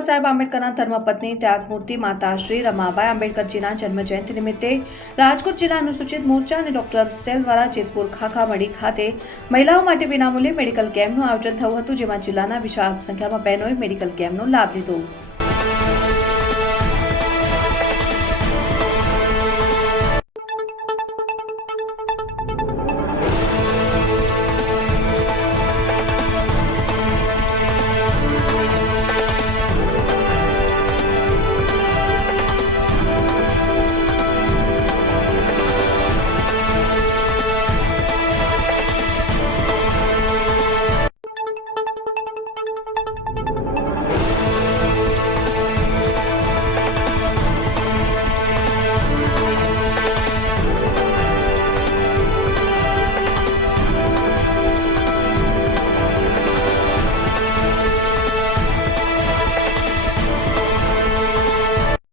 બાબા સાહેબ આંબેડકરના ધર્મપત્ની ત્યાગમૂર્તિ માતા શ્રી રમાબાઈ આંબેડકરજીના જન્મજયંતિ નિમિત્તે રાજકોટ જિલ્લા અનુસૂચિત મોરચા અને ડોક્ટર સેલ દ્વારા જેતપુર ખાખામડી ખાતે મહિલાઓ માટે વિનામૂલ્યે મેડિકલ કેમ્પનું આયોજન થયું હતું, જેમાં જિલ્લાના વિશાળ સંખ્યામાં બહેનોએ મેડિકલ કેમ્પનો લાભ લીધો।